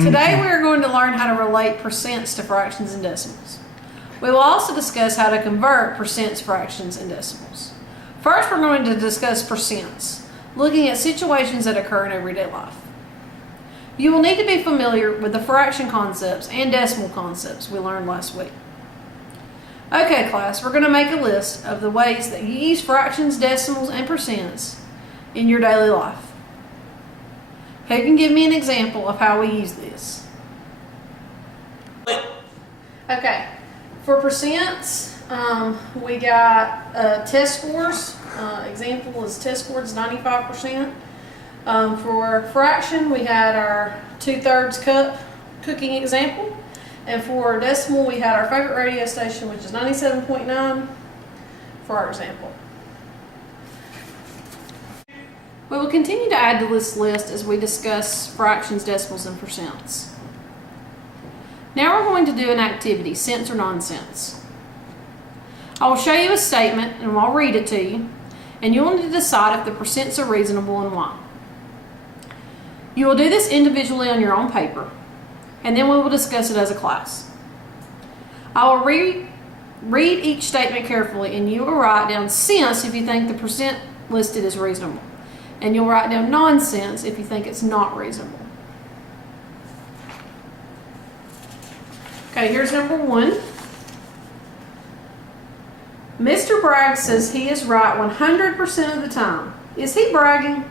Today we are going to learn how to relate percents to fractions and decimals. We will also discuss how to convert percents, fractions, and decimals. First, we're going to discuss percents, looking at situations that occur in everyday life. You will need to be familiar with the fraction concepts and decimal concepts we learned last week. Okay, class, we're going to make a list of the ways that you use fractions, decimals, and percents in your daily life. Who can give me an example of how we use this? Okay, for percents, we got test scores. Example is test scores 95%. For fraction, we had our 2/3 cup cooking example. And for decimal, we had our favorite radio station, which is 97.9 for our example. We will continue to add to this list as we discuss fractions, decimals, and percents. Now we're going to do an activity, sense or nonsense. I will show you a statement and I'll read it to you, and you'll need to decide if the percents are reasonable and why. You will do this individually on your own paper, and then we will discuss it as a class. I will read each statement carefully, and you will write down sense if you think the percent listed is reasonable. And you'll write down nonsense if you think it's not reasonable. Okay, here's number 1. Mr. Bragg says he is right 100% of the time. Is he bragging?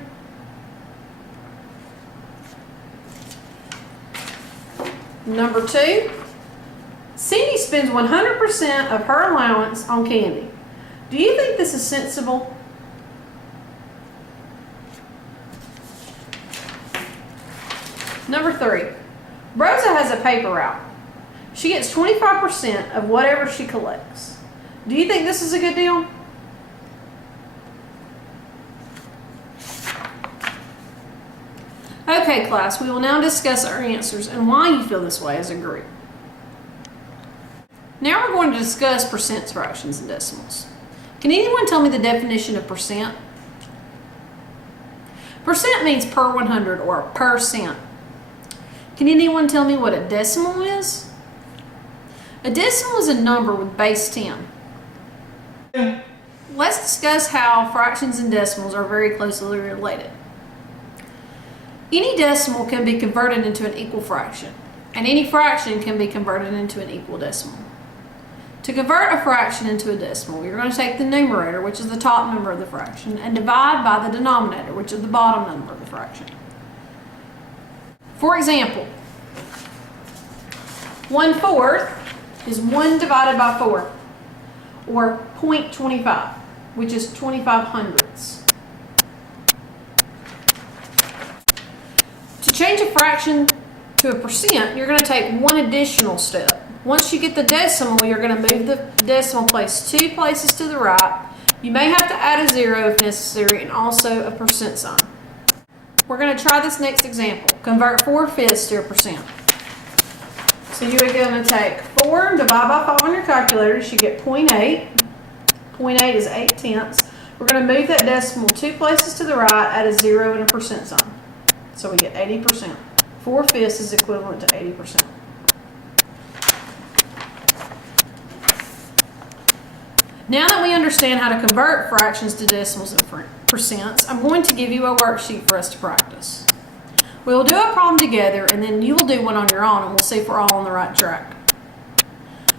Number 2. Cindy spends 100% of her allowance on candy. Do you think this is sensible? Number 3, Rosa has a paper route. She gets 25% of whatever she collects. Do you think this is a good deal? Okay, class, we will now discuss our answers and why you feel this way as a group. Now we're going to discuss percents, fractions, and decimals. Can anyone tell me the definition of percent? Percent means per 100 or per cent. Can anyone tell me what a decimal is? A decimal is a number with base 10. Let's discuss how fractions and decimals are very closely related. Any decimal can be converted into an equal fraction, and any fraction can be converted into an equal decimal. To convert a fraction into a decimal, you're going to take the numerator, which is the top number of the fraction, and divide by the denominator, which is the bottom number of the fraction. For example, 1/4 is 1 divided by 4, or 0.25, which is 25 hundredths. To change a fraction to a percent, you're going to take one additional step. Once you get the decimal, you're going to move the decimal place 2 places to the right. You may have to add a 0 if necessary, and also a percent sign. We're going to try this next example. Convert 4/5 to a percent. So you're going to take 4 and divide by 5 on your calculator. You should get 0.8. 0.8 is 8/10. We're going to move that decimal 2 places to the right, add a 0 and a percent sign. So we get 80%. 4/5 is equivalent to 80%. Now that we understand how to convert fractions to decimals and percents, I'm going to give you a worksheet for us to practice. We will do a problem together, and then you will do one on your own, and we'll see if we're all on the right track.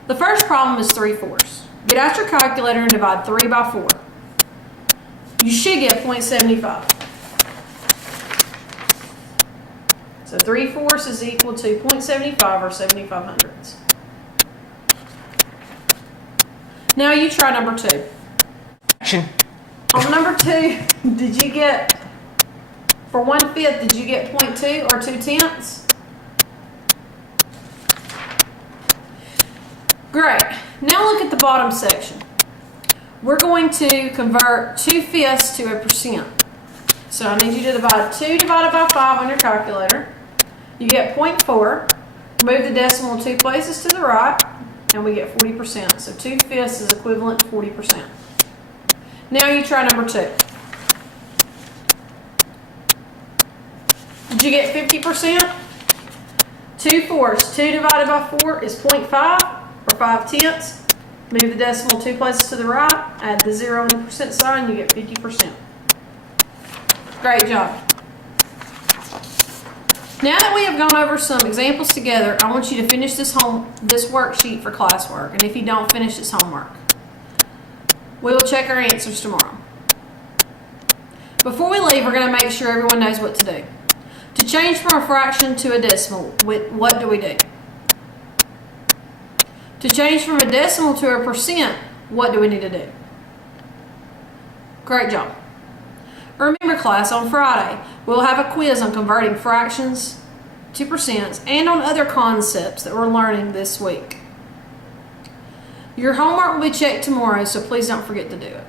The first problem is 3/4. Get out your calculator and divide 3 by 4. You should get 0.75. So 3/4 is equal to 0.75 or 75 hundredths. Now you try number 2. Action. On number 2, did you get, for 1/5, did you get 0.2 or 2/10? Great. Now look at the bottom section. We're going to convert 2/5 to a percent. So I need you to divide 2 divided by 5 on your calculator. You get 0.4. Move the decimal 2 places to the right, and we get 40%. So 2/5 is equivalent to 40%. Now you try number 2. Did you get 50%? 2/4. 2 divided by 4 is 0.5 or 5/10. Move the decimal 2 places to the right, add the 0 and the percent sign, you get 50%. Great job. Now that we have gone over some examples together, I want you to finish this worksheet for classwork, and if you don't finish this homework, we will check our answers tomorrow. Before we leave, we're going to make sure everyone knows what to do. To change from a fraction to a decimal, what do we do? To change from a decimal to a percent, what do we need to do? Great job. Remember, class, on Friday, we'll have a quiz on converting fractions to percents and on other concepts that we're learning this week. Your homework will be checked tomorrow, so please don't forget to do it.